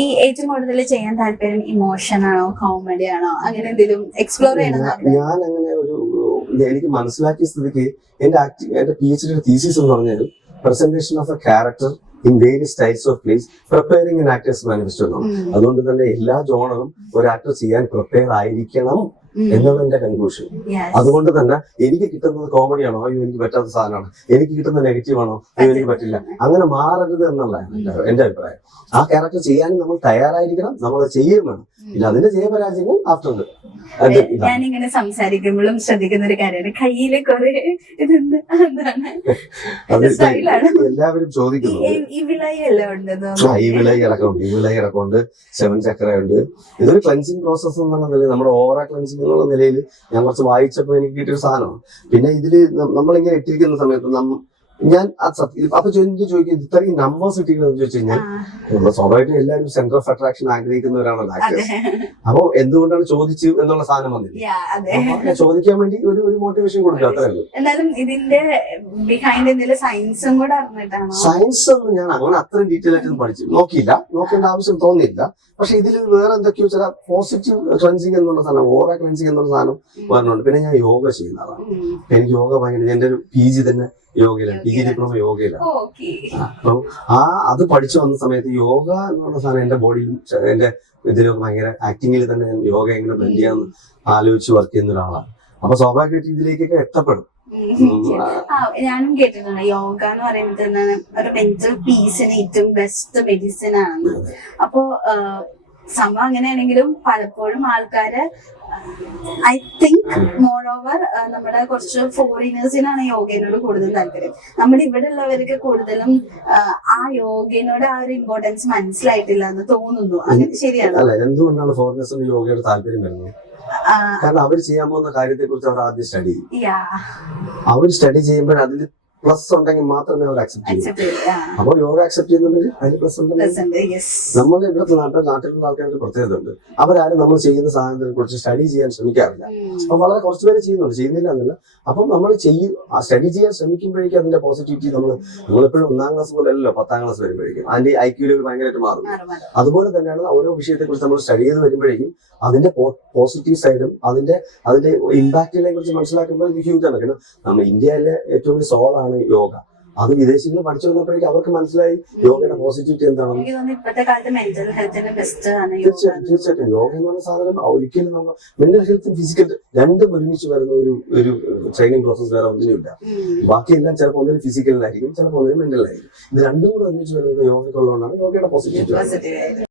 ഈ ഏറ്റവും കൂടുതൽ ചെയ്യാൻ താല്പര്യം ഇമോഷൻ ആണോ കോമഡി ആണോ അങ്ങനെ എന്തെങ്കിലും എക്സ്പ്ലോർ ചെയ്യണം? ഞാൻ അങ്ങനെ എനിക്ക് മനസ്സിലാക്കിയ സ്ഥിതിക്ക് എന്റെ PhD തീസിസ് എന്ന് പറഞ്ഞാൽ presentation of A character in various types of place preparing an actors manifesto എന്നാണ്. അതുകൊണ്ട് തന്നെ എല്ലാ ജോണറും ഒരു ആക്ടർ ചെയ്യാൻ പ്രിപ്പയർ ആയിരിക്കണം എന്നുള്ള എന്റെ കൺക്ലൂഷൻ. അതുകൊണ്ട് തന്നെ എനിക്ക് കിട്ടുന്നത് കോമഡിയാണോ, അയ്യോ എനിക്ക് പറ്റാത്ത സാധനമാണ്, എനിക്ക് കിട്ടുന്നത് നെഗറ്റീവ് ആണോ, അയ്യോ എനിക്ക് പറ്റില്ല, അങ്ങനെ മാറരുത് എന്നുള്ളതാണ് എന്റെ അഭിപ്രായം. ആ ക്യാരക്ടർ ചെയ്യാൻ നമ്മൾ തയ്യാറായിരിക്കണം, നമ്മൾ ചെയ്യും വേണം. പിന്നെ അതിന്റെ ജയപരാജയങ്ങൾ ആഫ്റ്റർ. ഞാനിങ്ങനെ സംസാരിക്കുമ്പോഴും ശ്രദ്ധിക്കുന്ന ഒരു കാര്യമാണ് കയ്യില് കുറെ എല്ലാവരും ചോദിക്കുന്നു. ഈ വിളയി ഇറക്കമുണ്ട്, 7 ചക്രയുണ്ട്. ഇതൊരു ക്ലൻസിങ് പ്രോസസ് എന്നുള്ള നിലയിൽ, നമ്മുടെ ഓവറാ ക്ലൻസിങ് എന്നുള്ള നിലയിൽ ഞാൻ കുറച്ച് വായിച്ചപ്പോൾ എനിക്ക് കിട്ടിയൊരു സാധനമാണ്. പിന്നെ ഇതില് നമ്മളിങ്ങനെ ഇട്ടിരിക്കുന്ന സമയത്ത് ഞാൻ അപ്പൊ ചോദിക്കും ഇത്രയും നമ്പേഴ്സ് ഇട്ടിരിക്കുന്നത് ചോദിച്ചു കഴിഞ്ഞാൽ നമ്മൾ സ്വാഭാവികമായിട്ടും എല്ലാവരും സെന്റർ ഓഫ് അട്രാക്ഷൻ ആഗ്രഹിക്കുന്നവരാണല്ലോ ആക്ടേഴ്സ്. അപ്പൊ എന്തുകൊണ്ടാണ് ചോദിച്ചു എന്നുള്ള സാധനം വന്നില്ല, ചോദിക്കാൻ വേണ്ടി ഒരു മോട്ടിവേഷൻ കൊടുക്കുക, അത്രയല്ലോ. സയൻസ് ഒന്നും ഞാൻ അങ്ങനെ അത്രയും ഡീറ്റെയിൽ ആയിട്ട് പഠിച്ചു നോക്കേണ്ട ആവശ്യം തോന്നിയില്ല. പക്ഷെ ഇതിൽ വേറെ എന്തൊക്കെയോ ചില പോസിറ്റീവ് ക്ലൻസിങ് എന്നുള്ള സാധനം, ഓറ ക്ലൻസിങ് എന്നുള്ള സാധനം വരുന്നുണ്ട്. പിന്നെ ഞാൻ യോഗ ചെയ്യുന്ന ആളാണ്. എനിക്ക് യോഗ ഭയങ്കര, എന്റെ ഒരു PG തന്നെ യോഗയിലാണ്, PG ഡിപ്ലോമ യോഗയിലാണ്. അപ്പൊ അത് പഠിച്ചു വന്ന സമയത്ത് യോഗ എന്നുള്ള സാധനം എന്റെ ബോഡിയിലും എന്റെ ഇതിലൊക്കെ ഭയങ്കര ആക്ടിങ്ങിൽ തന്നെ ഞാൻ യോഗ എങ്ങനെ ബ്ലെൻഡ് ചെയ്യാന്ന് ആലോചിച്ച് വർക്ക് ചെയ്യുന്ന ഒരാളാണ്. അപ്പൊ സ്വാഭാവികമായിട്ട് ഇതിലേക്കൊക്കെ എത്തപ്പെടും. ഞാനും കേട്ടിട്ടുണ്ട് യോഗ എന്ന് പറയുന്നത് ഒരു മെന്റൽ പീസിന് ഏറ്റവും ബെസ്റ്റ് മെഡിസിൻ ആണ്. അപ്പോ സംഭവം അങ്ങനെയാണെങ്കിലും പലപ്പോഴും ആൾക്കാര് ഐ തിങ്ക് മോർ ഓവർ നമ്മുടെ കുറച്ച് ഫോറിനേഴ്സിനാണ് യോഗയോട് കൂടുതൽ താല്പര്യം. നമ്മുടെ ഇവിടെ ഉള്ളവർക്ക് കൂടുതലും ആ യോഗയോട് ആ ഒരു ഇമ്പോർട്ടൻസ് മനസ്സിലായിട്ടില്ല എന്ന് തോന്നുന്നു. അങ്ങനെ ശരിയാണ്? എന്തുകൊണ്ടാണ് ഫോറിനേഴ്സിന് യോഗയോട് താല്പര്യം വരുന്നത്? കാരണം അവർ ചെയ്യാൻ പോകുന്ന കാര്യത്തെ കുറിച്ച് അവർ ആദ്യം സ്റ്റഡി ചെയ്യും. അവർ സ്റ്റഡി ചെയ്യുമ്പോൾ അതിൽ പ്ലസ് ഉണ്ടെങ്കിൽ മാത്രമേ അവർ അക്സെപ്റ്റ് ചെയ്യൂ. അപ്പോൾ യോഗ അക്സെപ്റ്റ് ചെയ്യുന്നുണ്ടെങ്കിൽ അതിന് പ്ലസ് ഉണ്ടെങ്കിൽ നമ്മൾ ഇവിടുത്തെ നാട്ടിലുള്ള ആൾക്കാരുടെ പ്രത്യേകത ഉണ്ട്. അവരാരും നമ്മൾ ചെയ്യുന്ന സാധനത്തിനെ കുറിച്ച് സ്റ്റഡി ചെയ്യാൻ ശ്രമിക്കാറില്ല. അപ്പൊ വളരെ കുറച്ച് പേര് ചെയ്യുന്നില്ല എന്നല്ല. അപ്പം നമ്മൾ സ്റ്റഡി ചെയ്യാൻ ശ്രമിക്കുമ്പോഴേക്കും അതിന്റെ പോസിറ്റിവിറ്റി നമ്മളെപ്പോഴും 1ാം ക്ലാസ് പോലെ അല്ലല്ലോ 10ാം ക്ലാസ് വരുമ്പോഴേക്കും അതിന്റെ IQ ലെവൽ ഭയങ്കരമായിട്ട് മാറും. അതുപോലെ തന്നെയാണ് ഓരോ വിഷയത്തെ കുറിച്ച് നമ്മൾ സ്റ്റഡി ചെയ്ത് വരുമ്പോഴേക്കും അതിന്റെ പോസിറ്റീവ് സൈഡും അതിന്റെ ഇമ്പാക്റ്റിനെ കുറിച്ച് മനസ്സിലാക്കുമ്പോൾ ഇത് ഹ്യൂജ് ആണ്. കാരണം നമ്മൾ ഇന്ത്യയിലെ ഏറ്റവും വലിയ സോളാണ് യോഗ. അത് വിദേശികൾ പഠിച്ചു വന്നപ്പോഴേക്കും അവർക്ക് മനസ്സിലായി യോഗയുടെ പോസിറ്റിവിറ്റി എന്താണെന്ന്. തീർച്ചയായിട്ടും യോഗ എന്ന് പറഞ്ഞ സാധനം ഒരിക്കലും നമ്മൾ മെന്റൽ ഹെൽത്തും ഫിസിക്കൽ രണ്ടും ഒരുമിച്ച് വരുന്ന ഒരു ട്രെയിനിങ് പ്രോസസ് വേറെ ഒന്നിനുമില്ല. ബാക്കിയെല്ലാം ചിലപ്പോൾ ഒന്നിനും ഫിസിക്കലിലായിരിക്കും, ചിലപ്പോൾ ഒന്നിനും മെന്റലായിരിക്കും. ഇത് രണ്ടും കൂടെ ഒരുമിച്ച് വരുന്നത് യോഗയ്ക്കുള്ളതുകൊണ്ടാണ് യോഗയുടെ പോസിറ്റിവിറ്റി.